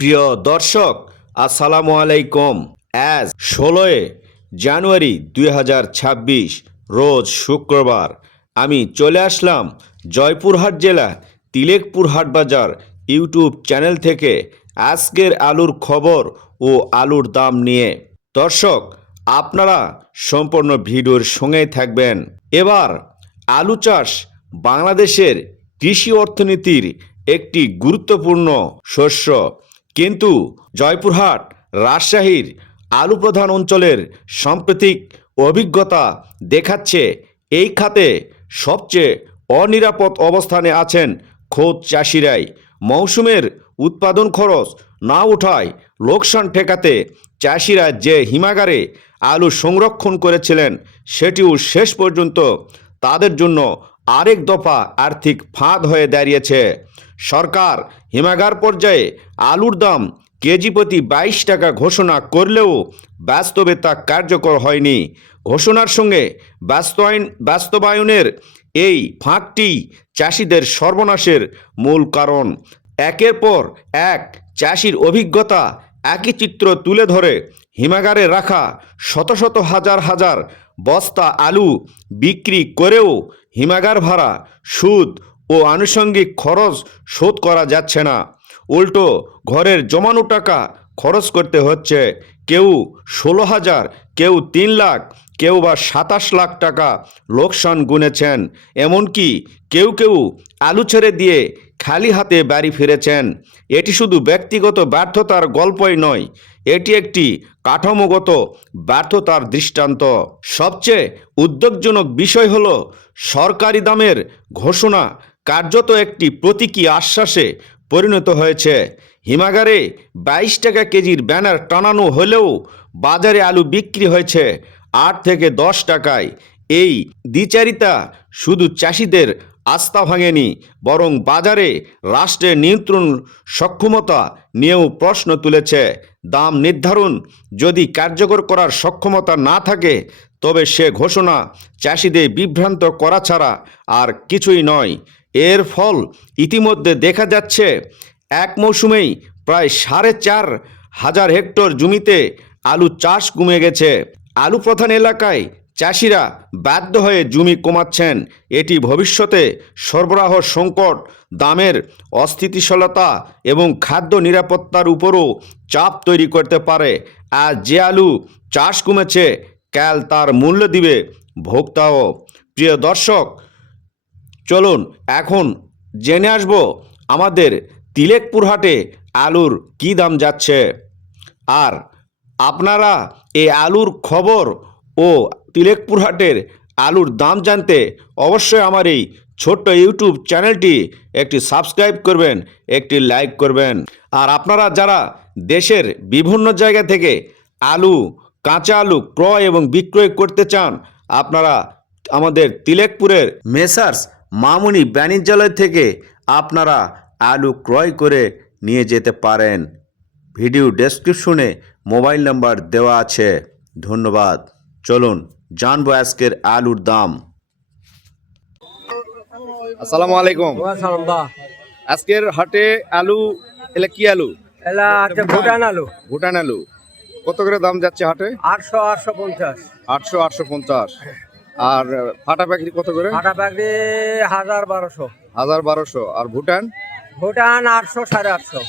প্রিয় দর্শক, আসসালামু আলাইকুম। আজ ষোলোই জানুয়ারি দুই হাজার ছাব্বিশ, রোজ শুক্রবার। আমি চলে আসলাম জয়পুরহাট জেলা তিলেকপুরহাট বাজার ইউটিউব চ্যানেল থেকে আজকের আলুর খবর ও আলুর দাম নিয়ে। দর্শক, আপনারা সম্পূর্ণ ভিডিওর সঙ্গেই থাকবেন। এবার আলু চাষ বাংলাদেশের কৃষি অর্থনীতির একটি গুরুত্বপূর্ণ শস্য। কিন্তু জয়পুরহাট, রাজশাহীর আলু প্রধান অঞ্চলের সাম্প্রতিক অভিজ্ঞতা দেখাচ্ছে এই খাতে সবচেয়ে অনিরাপদ অবস্থানে আছেন খোদ চাষিরাই। মৌসুমের উৎপাদন খরচ না ওঠায় লোকসান ঠেকাতে চাষিরা যে হিমাগারে আলু সংরক্ষণ করেছিলেন, সেটিও শেষ পর্যন্ত তাদের জন্য আরেক দফা আর্থিক ফাঁদ হয়ে দাঁড়িয়েছে। সরকার হিমাগার পর্যায়ে আলুর দাম কেজি প্রতি বাইশ টাকা ঘোষণা করলেও বাস্তবে তা কার্যকর হয়নি। ঘোষণার সঙ্গে বাস্তবায়ন, বাস্তবায়নের এই ফাঁকটি চাষিদের সর্বনাশের মূল কারণ। একের পর এক চাষির অভিজ্ঞতা একই চিত্র তুলে ধরে হিমাগারে রাখা শত শত হাজার হাজার বস্তা আলু বিক্রি করেও হিমাগার ভাড়া সুদ ও আনুষঙ্গিক খরচ শোধ করা যাচ্ছে না। উল্টো, ঘরের জমানো টাকা খরচ করতে হচ্ছে। কেউ ষোলো হাজার, কেউ তিন লাখ, কেউ বা সাতাশ লাখ টাকা লোকসান গুনেছেন। এমনকি কেউ কেউ আলু ছেড়ে দিয়ে খালি হাতে বাড়ি ফিরেছেন। এটি শুধু ব্যক্তিগত ব্যর্থতার গল্পই নয়, এটি একটি কাঠামোগত ব্যর্থতার দৃষ্টান্ত। সবচেয়ে উদ্বেগজনক বিষয় হল সরকারি দামের ঘোষণা কার্যত একটি প্রতীকী আশ্বাসে পরিণত হয়েছে। হিমাগারে বাইশ টাকা কেজির ব্যানার টানানো হলেও বাজারে আলু বিক্রি হয়েছে আট থেকে দশ টাকায়। এই দ্বিচারিতা শুধু চাষিদের আস্থা ভাঙেনি, বরং বাজারে রাষ্ট্রের নিয়ন্ত্রণ সক্ষমতা নিয়েও প্রশ্ন তুলেছে। দাম নির্ধারণ যদি কার্যকর করার সক্ষমতা না থাকে, তবে সে ঘোষণা চাষিদের বিভ্রান্ত করা ছাড়া আর কিছুই নয়। এর ফল ইতিমধ্যে দেখা যাচ্ছে। এক মৌসুমেই প্রায় সাড়ে চার হাজার হেক্টর জমিতে আলু চাষ কমে গেছে। আলু প্রধান এলাকায় চাষিরা বাধ্য হয়ে জমি কমাচ্ছেন। এটি ভবিষ্যতে সরবরাহ সংকট, দামের অস্থিতিশীলতা এবং খাদ্য নিরাপত্তার উপরও চাপ তৈরি করতে পারে। আর যে আলু চাষ কমেছে কাল তার মূল্য দিবে ভোক্তাও। প্রিয় দর্শক চলুন এখন জেনে আসব আমাদের তিলেকপুর হাটে আলুর কী দাম যাচ্ছে। আর আপনারা এই আলুর খবর ও তিলেকপুর হাটের আলুর দাম জানতে অবশ্যই আমার এই ছোট্ট ইউটিউব চ্যানেলটি একটি সাবস্ক্রাইব করবেন, একটি লাইক করবেন। আর আপনারা যারা দেশের বিভিন্ন জায়গা থেকে আলু, কাঁচা আলু ক্রয় এবং বিক্রয় করতে চান, আপনারা আমাদের তিলেকপুরের মেসার্স মামুনি বাণিজ্যালয় থেকে আপনারা আলু ক্রয় করে নিয়ে যেতে পারেন। ভিডিও ডেসক্রিপশনে মোবাইল নাম্বার দেওয়া আছে। ধন্যবাদ। চলুন জানব আজকের আলুর দাম। আসসালামু আলাইকুম। আজকের হাটে আলু এলা কি আলু? এলা আছে ভুটান আলু। ভুটান আলু। কত করে দাম যাচ্ছে হাটে? আটশো আটশো পঞ্চাশ। আটশো আটশো পঞ্চাশ। আর ফাটা প্যাকেট কত করে? ফাটা প্যাকড়ি হাজার বারোশো। হাজার বারোশো। আর ভুটান? ভুটান আটশো সাড়ে আটশো।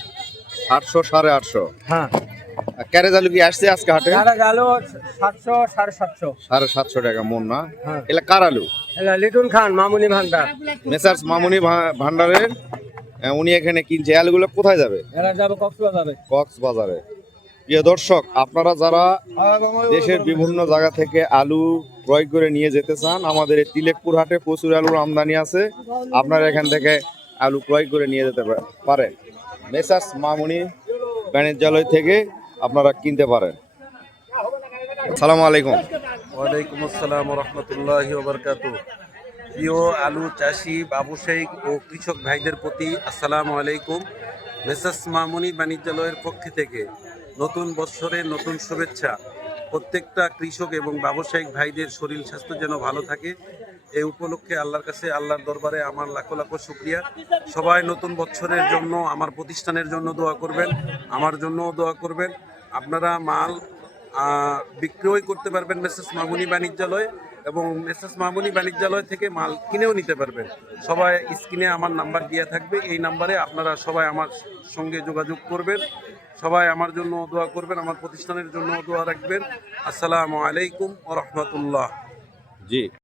আটশো সাড়ে আটশো। হ্যাঁ। ক্যারেজ আলু কি আসছে আজকে হাটে? যারা আলু সাতশো সাড়ে সাতশো। সাড়ে সাতশো টাকা মন না? হ্যাঁ। এলা কার আলু? লিটুন খান মামুনি ভান্ডার। মেসার্স মামুনি ভান্ডারের। উনি এখানে কিনছে। আলুগুলো কোথায় যাবে? এরা যাবে কক্সবাজার। যাবে কক্সবাজারে। প্রিয় দর্শক আপনারা যারা দেশের বিভিন্ন জায়গা থেকে আলু ক্রয় করে নিয়ে যেতে চান, আমাদের এই তিলেকপুর হাটে প্রচুর আলুর আমদানি আছে। আপনারা এখান থেকে আলু ক্রয় করে নিয়ে যেতে পারেন। মেসার্স মামুনি বাণিজ্যালয় থেকে আপনারা কিনতে পারেন। সালাম আলাইকুম। ওয়ালাইকুম আসসালাম রহমতুল্লাহ প্রিয় আলু চাষি ব্যবসায়িক ও কৃষক ভাইদের প্রতি আসসালামু আলাইকুম। মেসাস মামুনি বাণিজ্যালয়ের পক্ষ থেকে নতুন বৎসরের নতুন শুভেচ্ছা। প্রত্যেকটা কৃষক এবং ব্যবসায়িক ভাইদের শরীর স্বাস্থ্য যেন ভালো থাকে। এই উপলক্ষে আল্লাহর কাছে, আল্লাহর দরবারে আমার লাখো লাখো শুক্রিয়া। সবাই নতুন বছরের জন্য আমার প্রতিষ্ঠানের জন্য দোয়া করবেন, আমার জন্যও দোয়া করবেন। আপনারা মাল বিক্রয় করতে পারবেন মেসেস মামুনি বাণিজ্যালয় এবং মেসেস মামুনি বাণিজ্যালয় থেকে মাল কিনেও নিতে পারবেন। সবাই স্ক্রিনে আমার নাম্বার দেওয়া থাকবে। এই নাম্বারে আপনারা সবাই আমার সঙ্গে যোগাযোগ করবেন। সবাই আমার জন্য দোয়া করবেন, আমার প্রতিষ্ঠানের জন্য দোয়া রাখবেন। আসসালামু আলাইকুম ও রহমতুল্লাহ। জি।